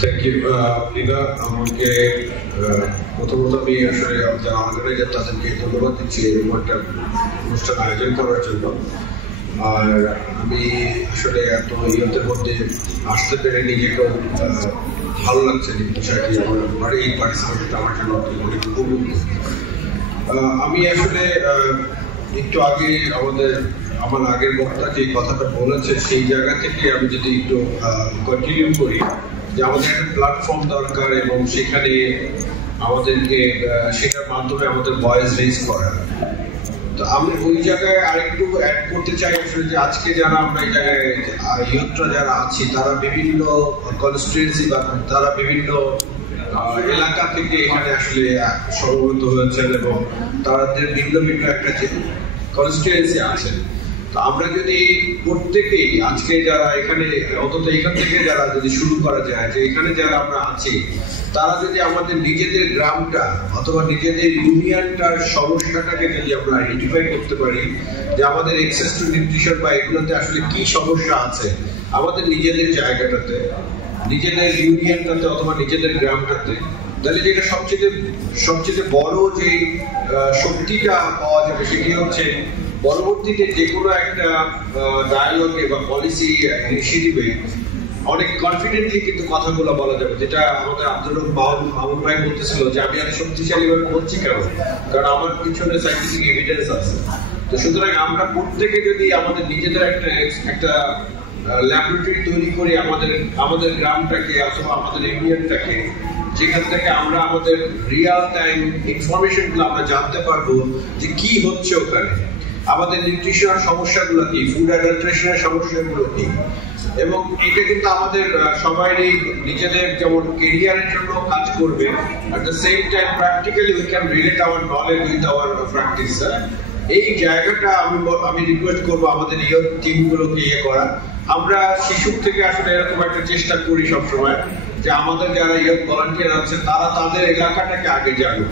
Thank you Leena. আমাকে প্রথমত আমি আসলে যারা অর্গানাইজার তাদেরকে ধন্যবাদ দিচ্ছি এরকম একটা অনুষ্ঠান আয়োজন করার জন্য। আর আমি আসলে এত ইয়ের মধ্যে আসতে পেরে নিজেকেও ভালো লাগছে এই বিষয়টি। আমার এই পার্টিসিপেটটা আমার জন্য অনেক উপভোগ। আমি আসলে একটু আগে আমার আগের বক্তা যে কথাটা বলেছে সেই জায়গা থেকে আমি যদি একটু কন্টিনিউ করি যে আমাদের একটা প্ল্যাটফর্ম দরকার এবং সেখানে আমাদেরকে সেটার মাধ্যমে আমাদের ভয়েস রেজ করা। তো আমি ওই জায়গায় আরেকটু অ্যাড করতে চাই আসলে যে আজকে যারা আমরা এই জায়গায় ইয়ুথরা যারা আছি তারা বিভিন্ন কনস্টিটুয়েন্সি বা তারা বিভিন্ন এলাকা থেকে এখানে আসলে সমবেত হয়েছেন এবং তাদের ভিন্ন ভিন্ন একটা কনস্টিটুয়েন্সি আছেন। তো আমরা যদি প্রত্যেকেই আজকে যারা এখানে অন্তত এখান থেকে যারা যদি শুরু করা যায় যে এখানে যারা আমরা আছি তারা যদি আমাদের নিজেদের গ্রামটা অথবা নিজেদের ইউনিয়নটার সমস্যাটাকে যদি আমরা আইডেন্টিফাই করতে পারি যে আমাদের এক্সেস টু নিউট্রিশন বা এগুলোতে আসলে কি সমস্যা আছে আমাদের নিজেদের জায়গাটাতে, নিজেদের ইউনিয়নটাতে অথবা নিজেদের গ্রামটাতে, তাহলে যেটা সবচেয়ে বড় যে শক্তিটা পাওয়া যাবে সেটি হচ্ছে পরবর্তীতে যে কোনো একটা ডায়ালগে বা পলিসি ইনিশিয়েটিভে অনেক কনফিডেন্টলি কিন্তু কথাগুলো বলা যাবে। যেটা আমাদের আব্দুর মামুন ভাই বলতেছিল যে আমি আর শক্তিশালী ভাবে বলছি কেন, কারণ আমার পিছনে সাইন্টিফিক এভিডেন্স আছে। তো সুতরাং আমরা প্রত্যেকে যদি আমাদের নিজেদের একটা ল্যাবরেটরি তৈরি করি আমাদের গ্রামটাকে অথবা আমাদের ইউনিয়নটাকে, যেখান থেকে আমরা আমাদের রিয়াল টাইম ইনফরমেশন গুলো আমরা জানতে পারবো যে কি হচ্ছে ওখানে, আমাদের নিউট্রিশনের সমস্যাগুলো কি, ফুড অ্যাডাল্ট্রেশনের সমস্যাগুলো কি। এবং এটা কিন্তু আমাদের সবারই নিজেদের যেমন কেরিয়ারের জন্য কাজ করবে, at the same time practically we can relate our knowledge with our practice. এই জায়গাটা আমি রিকোয়েস্ট করবো আমাদের ইয়ুথ টিমগুলোকে করা। আমরা শিশু থেকে আসলে এরকম একটা চেষ্টা করি সবসময় যে আমাদের যারা ইয়ুথ ভলান্টিয়ার আছে তারা তাদের এলাকাটাকে আগে জানুক।